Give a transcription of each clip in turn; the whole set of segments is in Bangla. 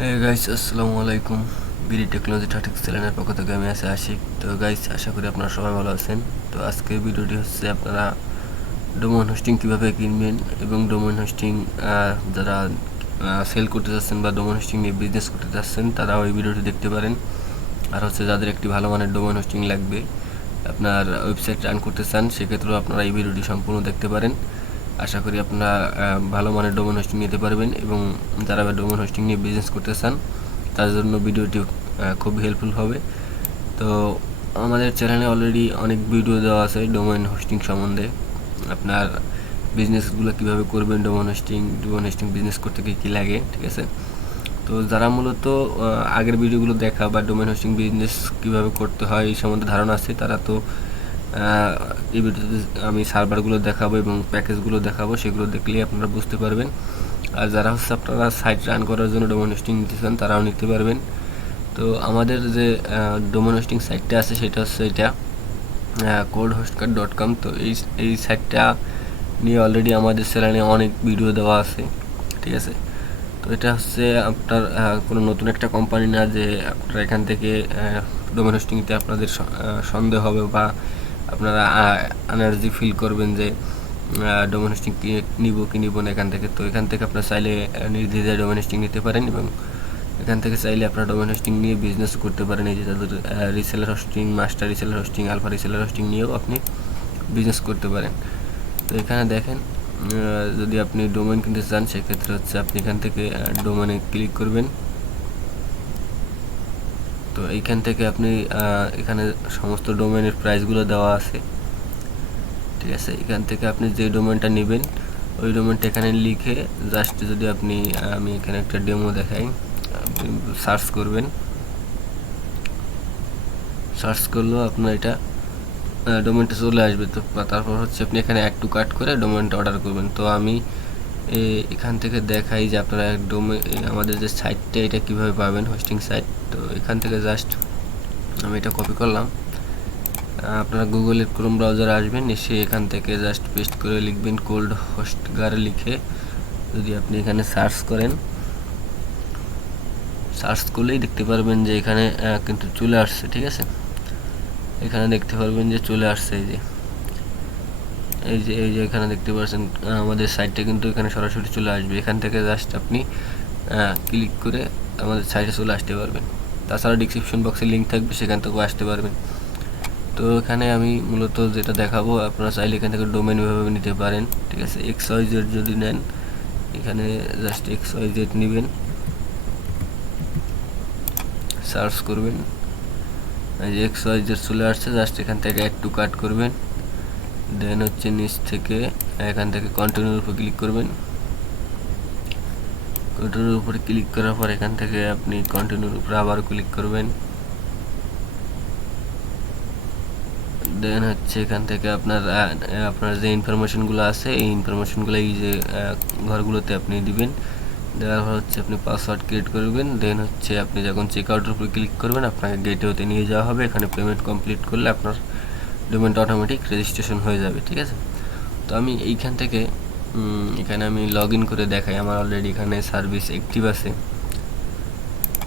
গাইস আসসালামু আলাইকুম। বিডি টেকনোলজি ঠাটিক চ্যানেলের পক্ষ থেকে আমি আশিক। তো গাইস, আশা করি আপনারা সবাই ভালো আছেন। তো আজকে ভিডিওটি হচ্ছে আপনারা ডোমেইন হোস্টিং কিভাবে কিনবেন এবং ডোমেইন হোস্টিং যারা সেল করতে চাচ্ছেন বা ডোমেইন হোস্টিং নিয়ে বিজনেস করতে চাচ্ছেন তারা ওই ভিডিওটি দেখতে পারেন। আর হচ্ছে যাদের একটি ভালো মানের ডোমেইন হোস্টিং লাগবে, আপনার ওয়েবসাইট রান করতে চান, সেক্ষেত্রেও আপনারা এই ভিডিওটি সম্পূর্ণ দেখতে পারেন। আশা করি আপনারা ভালো মানের ডোমেইন হোস্টিং নিতে পারবেন এবং যারা ডোমেইন হোস্টিং নিয়ে বিজনেস করতে চান তার জন্য ভিডিওটি খুব হেল্পফুল হবে। তো আমাদের চ্যানেলে অলরেডি অনেক ভিডিও দেওয়া আছে ডোমেইন হোস্টিং সম্বন্ধে। আপনার বিজনেসগুলো কীভাবে করবেন, ডোমেইন হোস্টিং বিজনেস করতে কী লাগে, ঠিক আছে। তো যারা মূলত আগের ভিডিওগুলো দেখা বা ডোমেইন হোস্টিং বিজনেস কীভাবে করতে হয় এই সম্বন্ধে ধারণা আছে, তারা তো এই ভিডিওতে আমি সার্ভারগুলো দেখাবো এবং প্যাকেজগুলো দেখাবো, সেগুলো দেখলেই আপনারা বুঝতে পারবেন। আর যারা হচ্ছে আপনারা সাইট রান করার জন্য ডোমেইন হোস্টিং নিতে চান তারাও নিতে পারবেন। তো আমাদের যে ডোমেইন হোস্টিং সাইটটা আছে সেটা হচ্ছে এটা coldhostgar.com। তো এই সাইটটা নিয়ে অলরেডি আমাদের চ্যানেলে অনেক ভিডিও দেওয়া আছে, ঠিক আছে। তো এটা হচ্ছে আপনার কোনো নতুন একটা কোম্পানি না যে আপনারা এখান থেকে ডোমেইন হোস্টিংতে আপনাদের সন্দেহ হবে বা আপনারা এনার্জি ফিল করবেন যে ডোমেইন হোস্টিং নিব না এখান থেকে। তো এখান থেকে আপনারা চাইলে নির্দ্বিধায় ডোমেইন হোস্টিং নিতে পারেন এবং এখান থেকে চাইলে আপনারা ডোমেইন হোস্টিং নিয়ে বিজনেস করতে পারেন। এই যে তাদের reseller hosting, master reseller hosting, alpha reseller hosting নিয়েও আপনি বিজনেস করতে পারেন। তো এখানে দেখেন, যদি আপনি ডোমেইন কিনতে চান সেক্ষেত্রে হচ্ছে আপনি এখান থেকে ডোমেইনে ক্লিক করবেন। তো এইখান থেকে আপনি এখানে সমস্ত ডোমেইনের প্রাইসগুলো দেওয়া আছে, ঠিক আছে। এখান থেকে আপনি যে ডোমেইনটা নেবেন ওই ডোমেইনটা এখানে লিখে জাস্ট যদি আপনি আমি এখানে একটা ডেমো দেখাই, সার্চ করবেন। সার্চ করলেও আপনার এটা ডোমেইনটা চলে আসবে। তো তারপর হচ্ছে আপনি এখানে অ্যাড টু কার্ট করে ডোমেইনটা অর্ডার করবেন। তো আমি এখান থেকে দেখাই যে আপনারা আমাদের যে সাইটটা এটা কিভাবে পাবেন, হোস্টিং সাইট। তো এখান থেকে জাস্ট আমি এটা কপি করলাম। আপনারা গুগলের ক্রোম ব্রাউজারে আসবেন, এসে এখান থেকে জাস্ট পেস্ট করে লিখবেন coldhostgar লিখে যদি আপনি এখানে সার্চ করেন, সার্চ করলেই দেখতে পারবেন যে এখানে কিন্তু চলে আসছে, ঠিক আছে। এখানে দেখতে পারবেন যে চলে আসছে, এই যে এখানে দেখতে পাচ্ছেন আমাদের সাইটটা কিন্তু এখানে সরাসরি চলে আসবে। এখান থেকে জাস্ট আপনি ক্লিক করে আমাদের সাইটে চলে আসতে পারবেন। তাছাড়া ডিসক্রিপশন বক্সে লিঙ্ক থাকবে, সেখান থেকেও আসতে পারবেন। তো এখানে আমি মূলত যেটা দেখাবো, আপনারা চাইলে এখান থেকে ডোমেইন ভাবে নিতে পারেন, ঠিক আছে। XYZ যদি নেন, এখানে জাস্ট XYZ নেবেন, সার্চ করবেন, এই যে XYZ চলে আসছে। জাস্ট এখান থেকে অ্যাড টু কার্ট করবেন, দেন হচ্ছে নিচ থেকে এখান থেকে কন্টিনিউর উপর ক্লিক করবেন। কন্টিনিউর উপরে ক্লিক করার পর এখান থেকে আপনি কন্টিনিউর উপরে আবার ক্লিক করবেন। দেন হচ্ছে এখান থেকে আপনার যে ইনফরমেশনগুলো আছে এই ইনফরমেশনগুলো এই যে ঘরগুলোতে আপনি দিবেন। দেওয়ার পর হচ্ছে আপনি পাসওয়ার্ড ক্রিয়েট করবেন। দেন হচ্ছে আপনি যখন চেক আউটের উপরে ক্লিক করবেন আপনাকে গেটওয়েতে নিয়ে যাওয়া হবে। এখানে পেমেন্ট কমপ্লিট করলে আপনার ডোমেইনটা অটোমেটিক রেজিস্ট্রেশন হয়ে যাবে, ঠিক আছে। তো আমি এইখান থেকে এখানে আমি লগ ইন করে দেখাই, আমার অলরেডি এখানে সার্ভিস অ্যাক্টিভ আছে।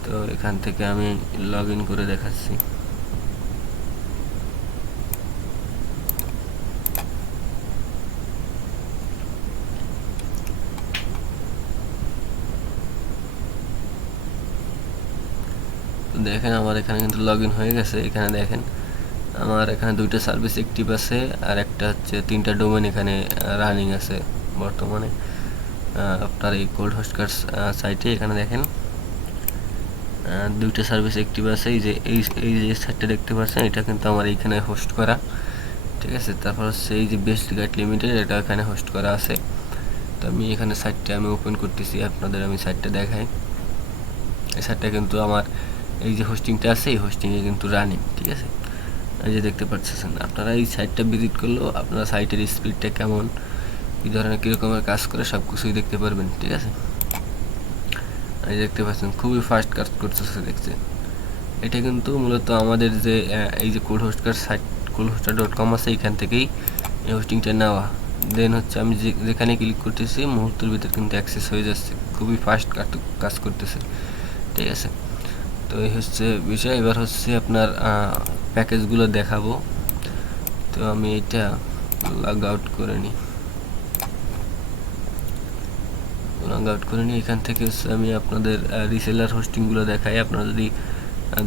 তো এখান থেকে আমি লগ ইন করে দেখাচ্ছি। দেখেন আমার এখানে কিন্তু লগ ইন হয়ে গেছে। এখানে দেখেন আমার এখানে দুইটা সার্ভিস অ্যাক্টিভ আছে আর একটা হচ্ছে 3টা ডোমেইন এখানে রানিং আছে বর্তমানে আপনার এই coldhostgar সাইটে। এখানে দেখেন 2টা সার্ভিস অ্যাক্টিভ আছে। এই যে সাইটটা দেখতে পাচ্ছেন এটা কিন্তু আমার এইখানে হোস্ট করা, ঠিক আছে। তারপর হচ্ছে এই যে বেস্ট গাইড লিমিটেড, এটা এখানে হোস্ট করা আছে। তো আমি এখানে সাইটটা আমি ওপেন করতেছি, আপনাদের আমি সাইটটা দেখাই। এই সাইটটা কিন্তু আমার এই যে হোস্টিংটা আছে এই হোস্টিংয়ে কিন্তু রানিং, ঠিক আছে। এই যে দেখতে পাচ্ছেন, আপনারা এই সাইটটা ভিজিট করলেও আপনারা সাইটের স্পিডটা কেমন, কী ধরনের কীরকমের কাজ করে সব কিছুই দেখতে পারবেন, ঠিক আছে। এই দেখতে পাচ্ছেন খুবই ফাস্ট কাজ করতেছে, দেখছেন। এটা কিন্তু মূলত আমাদের যে এই যে coldhostgar.com আছে এইখান থেকেই এই হোস্টিংটা নেওয়া। দেন হচ্ছে আমি যেখানে ক্লিক করতেছি মুহূর্তের ভিতর কিন্তু অ্যাক্সেস হয়ে যাচ্ছে, খুবই ফাস্ট কাজ করতেছে। ঠিক আছে। তো এই হচ্ছে বিষয়। এবার হচ্ছে আপনার প্যাকেজগুলো দেখাবো। তো আমি এটা লগ আউট করে নিই। এখান থেকে হচ্ছে আমি আপনাদের রিসেলার হোস্টিংগুলো দেখাই। আপনারা যদি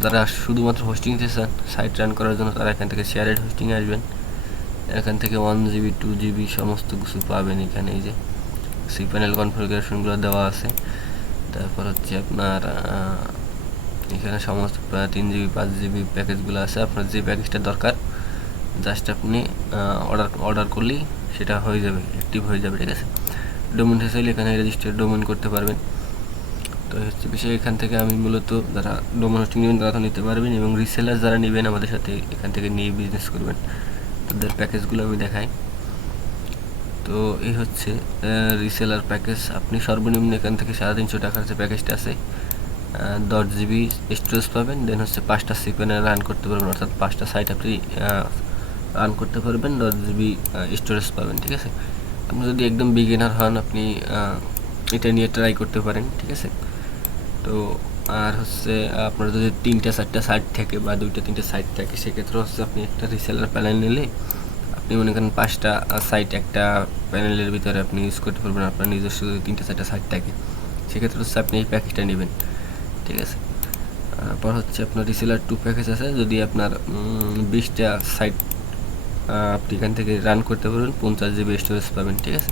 যারা শুধুমাত্র হোস্টিং চান সাইট রান করার জন্য, তারা এখান থেকে শেয়ারেড হোস্টিং আসবেন। এখান থেকে 1 GB 2 GB সমস্ত কিছু পাবেন। এখানে এই যে cPanel কনফিগারেশনগুলো দেওয়া আছে। তারপর হচ্ছে আপনার এখানে সমস্ত 3 GB 5 GB প্যাকেজগুলো আছে। আপনার যে প্যাকেজটা দরকার জাস্ট আপনি অর্ডার করলেই সেটা হয়ে যাবে, অ্যাক্টিভ হয়ে যাবে। ঠিক আছে। ডোমেন চাইলে এখানে রেজিস্টার ডোমেন করতে পারবেন। তো হচ্ছে বিষয়, এখান থেকে আমি মূলত যারা ডোমেন হোস্টিং নেবেন তারা তো নিতে পারবেন, এবং রিসেলার যারা নেবেন আমাদের সাথে এখান থেকে নিয়ে বিজনেস করবেন, তাদের প্যাকেজগুলো আমি দেখাই। তো এই হচ্ছে রিসেলার প্যাকেজ। আপনি সর্বনিম্ন এখান থেকে 350 টাকার যে প্যাকেজটা আছে 10 GB স্টোরেজ পাবেন। দেন হচ্ছে 5টা cPanel রান করতে পারবেন, অর্থাৎ 5টা সাইট আপনি রান করতে পারবেন, 10 GB স্টোরেজ পাবেন। ঠিক আছে। আপনি যদি একদম বিগিনার হন, আপনি এটা নিয়ে ট্রাই করতে পারেন। ঠিক আছে। তো আর হচ্ছে আপনার যদি 3টা 4টা সাইট থাকে বা 2টা 3টা সাইট থাকে, সেক্ষেত্রে হচ্ছে আপনি একটা রিসেলার প্যানেল নিলে আপনি মনে করেন 5টা সাইট একটা প্যানেলের ভিতরে আপনি ইউজ করতে পারবেন। আপনার নিজস্ব যদি 3টা 4টা সাইট থাকে, সেক্ষেত্রে হচ্ছে আপনি এই প্যাকেজটা নেবেন। ঠিক আছে। তারপর হচ্ছে আপনার রিসেলার 2 প্যাকেজ আছে। যদি আপনার 20টা সাইট আপনি এখান থেকে রান করতে পারবেন, 50 GB স্টোরেজ পাবেন। ঠিক আছে।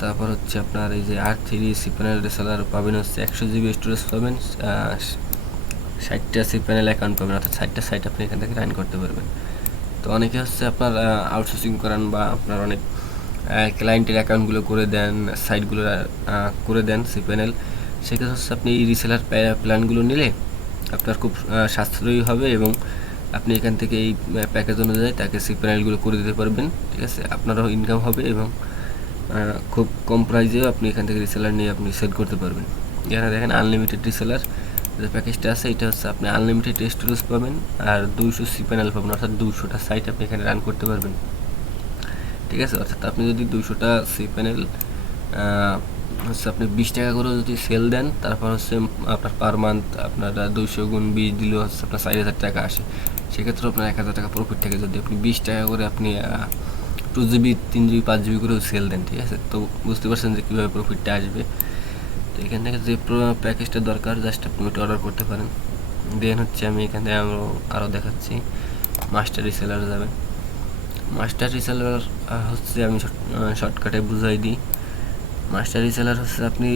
তারপর হচ্ছে আপনার এই যে R3 cPanel রিসেলার পাবেন হচ্ছে 100 GB স্টোরেজ পাবেন, 60টা cPanel অ্যাকাউন্ট পাবেন, অর্থাৎ 60টা সাইট আপনি এখান থেকে রান করতে পারবেন। তো অনেকে হচ্ছে আপনার আউটসোর্সিং করান বা আপনার অনেক ক্লায়েন্টের অ্যাকাউন্টগুলো করে দেন, সাইটগুলো করে দেন cPanel, সেক্ষেত্রে হচ্ছে আপনি এই রিসেলার প্ল্যানগুলো নিলে আপনার খুব সাশ্রয়ী হবে, এবং আপনি এখান থেকে এই প্যাকেজ অনুযায়ী তাকে cPanelগুলো করে দিতে পারবেন। ঠিক আছে। আপনারও ইনকাম হবে, এবং খুব কম প্রাইসেও আপনি এখান থেকে রিসেলার নিয়ে আপনি সেল করতে পারবেন। এখানে দেখেন আনলিমিটেড রিসেলার যে প্যাকেজটা আছে, এটা হচ্ছে আপনি আনলিমিটেড স্টোরেজ পাবেন আর 200 cPanel পাবেন, অর্থাৎ 200টা সাইট আপনি এখানে রান করতে পারবেন। ঠিক আছে। অর্থাৎ আপনি যদি 200টা cPanel হচ্ছে আপনি 20 টাকা করে যদি সেল দেন, তারপর হচ্ছে আপনার পার মান্থ আপনারা 200 গুণ 20 দিলেও হচ্ছে আপনার 4000 টাকা আসে। সেক্ষেত্রে আপনার 1000 টাকা প্রফিট থাকে যদি আপনি 20 টাকা করে আপনি 2 GB 3 GB 5 GB করেও সেল দেন। ঠিক আছে। তো বুঝতে পারছেন যে কীভাবে প্রফিটটা আসবে। তো এখান থেকে যে প্যাকেজটা দরকার জাস্ট আপনি ওটা অর্ডার করতে পারেন। দেন হচ্ছে আমি এখান থেকে আরও দেখাচ্ছি। মাস্টার রিসেলার যাবেন। মাস্টার রিসেলার হচ্ছে আমি শর্টকাটে বুঝাই দিই। মাস্টার রিসেলার হচ্ছে আপনি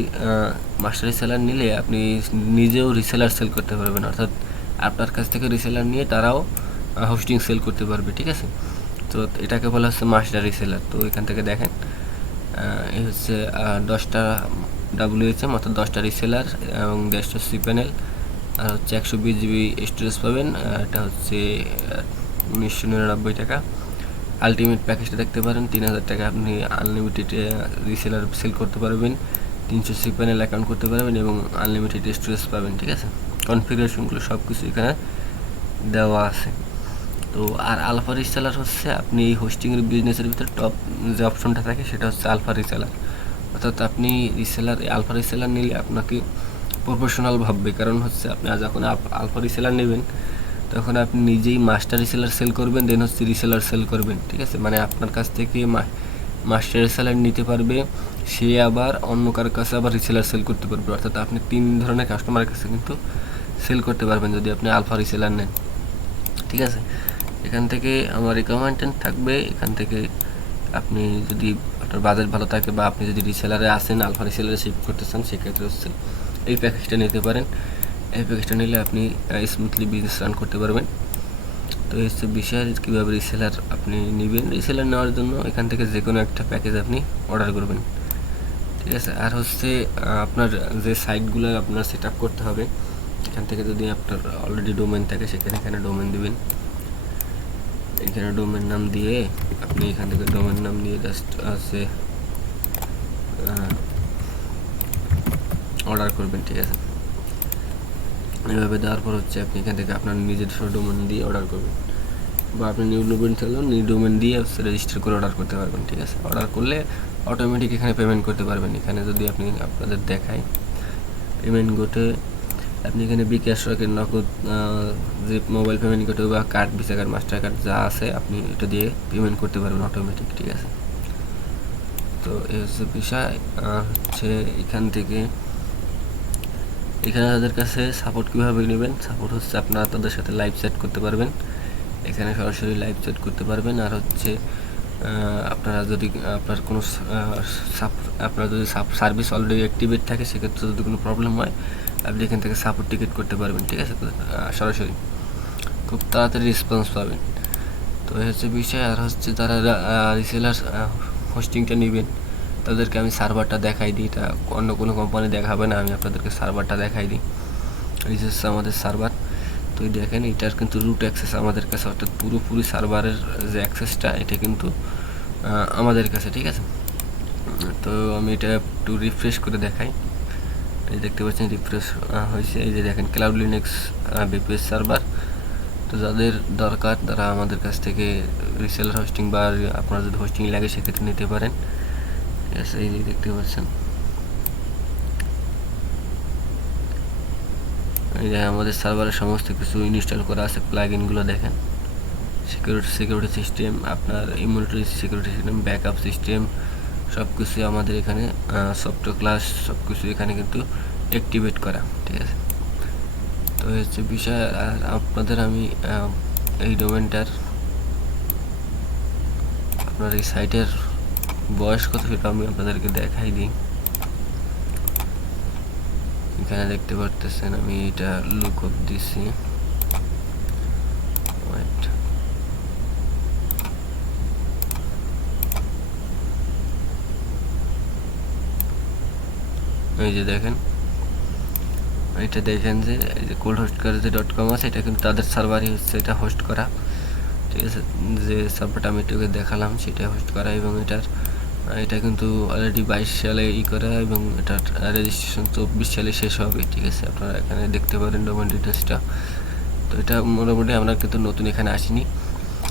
মাস্টার রিসেলার নিলে আপনি নিজেও রিসেলার সেল করতে পারবেন, অর্থাৎ আপনার কাছ থেকে রিসেলার নিয়ে তারাও হোস্টিং সেল করতে পারবে। ঠিক আছে। তো এটাকে বলা হচ্ছে মাস্টার রিসেলার। তো এখান থেকে দেখেন এই হচ্ছে 10টা WHM, অর্থাৎ 10টা রিসেলার এবং 150 cPanel, আর হচ্ছে 120 GB স্টোরেজ পাবেন। এটা হচ্ছে 1999 টাকা। আলটিমেট প্যাকেজটা দেখতে পারেন, 3000 টাকা আপনি আনলিমিটেড রিসেলার সেল করতে পারবেন, 300 cPanel অ্যাকাউন্ট করতে পারবেন, এবং আনলিমিটেড স্টোরেজ পাবেন। ঠিক আছে। কনফিগারেশনগুলো সব কিছু এখানে দেওয়া আছে। তো আর আলফা রিসেলার হচ্ছে আপনি এই হোস্টিংয়ের বিজনেসের ভিতরে টপ যে অপশনটা থাকে সেটা হচ্ছে আলফা রিসেলার, অর্থাৎ আপনি আলফা রিসেলার নিলে আপনাকে প্রফেশনাল ভাববে। কারণ হচ্ছে আপনি যখন আলফা রিসেলার নেবেন, তখন আপনি নিজেই মাস্টার রিসেলার সেল করবেন, দেন হচ্ছে রিসেলার সেল করবেন। ঠিক আছে। মানে আপনার কাছ থেকে মাস্টার রিসেলার নিতে পারবে, সে আবার অন্য কারোর কাছে আবার রিসেলার সেল করতে পারবে, অর্থাৎ আপনি 3 ধরনের কাস্টমারের কাছে কিন্তু সেল করতে পারবেন যদি আপনি আলফা রিসেলার নেন। ঠিক আছে। এখান থেকে আমার রিকমেন্ডেশন থাকবে, এখান থেকে আপনি যদি আপনার বাজেট ভালো থাকে বা আপনি যদি রিসেলারে আসেন, আলফা রিসেলারে শিফট করতে চান, সেক্ষেত্রে হচ্ছে এই প্যাকেজটা নিতে পারেন। এই প্যাকেজটা নিলে আপনি স্মুথলি বিজনেস রান করতে পারবেন। তো এই হচ্ছে বিষয়, কীভাবে রিসেলার আপনি নেবেন। রিসেলার নেওয়ার জন্য এখান থেকে যে কোনো একটা প্যাকেজ আপনি অর্ডার করবেন। ঠিক আছে। আর হচ্ছে আপনার যে সাইটগুলো আপনার সেট আপ করতে হবে, এখান থেকে যদি আপনার অলরেডি ডোমেন থাকে এখানে ডোমেন দিবেন। এখানে ডোমেন নাম দিয়ে আপনি এখান থেকে ডোমেন নাম দিয়ে জাস্ট আছে অর্ডার করবেন। ঠিক আছে। এইভাবে দেওয়ার পর হচ্ছে আপনি এখান থেকে আপনার নিজস্ব ডোমেন দিয়ে অর্ডার করবেন, বা আপনি নিউ ডোমেন থাকলেও নিউ ডোমেন দিয়ে রেজিস্টার করে অর্ডার করতে পারবেন। ঠিক আছে। অর্ডার করলে অটোমেটিক এখানে পেমেন্ট করতে পারবেন। এখানে যদি আপনি আপনাদের দেখাই, পেমেন্ট গেটে আপনি এখানে বিকাশ, রকেট, নগদ, যে মোবাইল পেমেন্ট গেটে বা card, visa card, master card যা আছে আপনি এটা দিয়ে পেমেন্ট করতে পারবেন অটোমেটিক, ঠিক আছে। তো এই হচ্ছে বিষয়। হচ্ছে এখানে তাদের কাছে সাপোর্ট কীভাবে নেবেন, সাপোর্ট হচ্ছে আপনারা তাদের সাথে লাইভ চ্যাট করতে পারবেন, এখানে সরাসরি লাইভ চ্যাট করতে পারবেন। আর হচ্ছে আপনারা যদি আপনার যদি সার্ভিস অলরেডি অ্যাক্টিভেট থাকে, সেক্ষেত্রে যদি কোনো প্রবলেম হয় আপনি এখান থেকে সাপোর্ট টিকিট করতে পারবেন, ঠিক আছে। সরাসরি খুব তাড়াতাড়ি রেসপন্স পাবেন। তো এই হচ্ছে বিষয়। আর হচ্ছে যারা রিসেলার হোস্টিংটা নেবেন তাদেরকে আমি সার্ভারটা দেখাই দিই, এটা অন্য কোনো কোম্পানি দেখাবে না, আমি আপনাদেরকে সার্ভারটা দেখাই দিই। এই হচ্ছে আমাদের সার্ভার। তো দেখেন এটার কিন্তু রুট অ্যাক্সেস আমাদের কাছে, অর্থাৎ পুরোপুরি সার্ভারের যে অ্যাক্সেসটা এটা কিন্তু আমাদের কাছে, ঠিক আছে। তো আমি এটা একটু রিফ্রেশ করে দেখাই। এই দেখতে পাচ্ছেন রিফ্রেশ হয়েছে। এই যে দেখেন ক্লাউড লিনাক্স বিপিএস সার্ভার। তো যাদের দরকার তারা আমাদের কাছ থেকে রিসেলার হোস্টিং বা আপনার যদি হোস্টিং লাগে সেক্ষেত্রে নিতে পারেন, ঠিক আছে। এই যে দেখতে পাচ্ছেন, এই যে আমাদের সার্ভারে সমস্ত কিছু ইনস্টল করা আছে, প্লাগইনগুলো দেখেন, সিকিউরিটি সিস্টেম, আপনার immunity security system, backup system, সব কিছু আমাদের এখানে সফটওয়্যার ক্লাস সব কিছু এখানে কিন্তু অ্যাক্টিভেট করা, ঠিক আছে। তো হচ্ছে বিষয়। আর আপনাদের আমি এই ডোমেনটার আপনার এই সাইটের বয়স কত সেটা আমি আপনাদেরকে দেখাই দিই। এখানে দেখতে পারতেছেন আমি এটা লুক আপ দিছি, এই যে দেখেন, এটা দেখেন যে এই যে coldhostgar যে .com আছে এটা কিন্তু তাদের সার্ভারই হচ্ছে এটা হোস্ট করা, ঠিক আছে। যে সার্ভারটা আমি এটাকে দেখালাম সেটা হোস্ট করা, এবং এটা কিন্তু অলরেডি 22 সালে করা, এবং এটার রেজিস্ট্রেশন 24 সালে শেষ হবে, ঠিক আছে। আপনারা এখানে দেখতে পারেন ডোমেন ডিটেলসটা। তো এটা মোটামুটি আমরা কিন্তু নতুন এখানে আসিনি,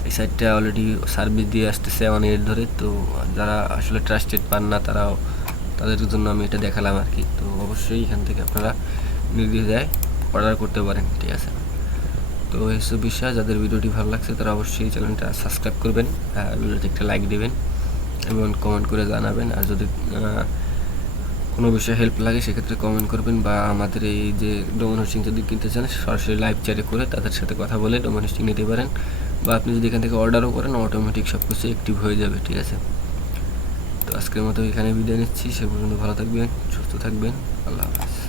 এই সাইটটা অলরেডি সার্ভিস দিয়ে আসতেছে অনেক ধরে। তো যারা আসলে ট্রাস্টেড পান না তাদের জন্য আমি এটা দেখালাম আর কি। তো অবশ্যই এখান থেকে আপনারা নির্দ্বিধায় অর্ডার করতে পারেন, ঠিক আছে। তো এইসব বিষয়, যাদের ভিডিওটি ভালো লাগছে তারা অবশ্যই চ্যানেলটা সাবস্ক্রাইব করবেন, ভিডিওতে একটা লাইক দেবেন এবং কমেন্ট করে জানাবেন। আর যদি কোনো বিষয়ে হেল্প লাগে সেক্ষেত্রে কমেন্ট করবেন, বা আমাদের এই যে ডোমেন হোস্টিং যদি কিনতে চান সরাসরি লাইভ চ্যাটে করে তাদের সাথে কথা বলে ডোমেন হোস্টিং নিতে পারেন, বা আপনি যদি এখান থেকে অর্ডারও করেন অটোমেটিক সব কিছু অ্যাক্টিভ হয়ে যাবে, ঠিক আছে। তো আজকের মতো এখানে বিদায় নিচ্ছি, সে পর্যন্ত ভালো থাকবেন, সুস্থ থাকবেন, আল্লাহ হাফেজ।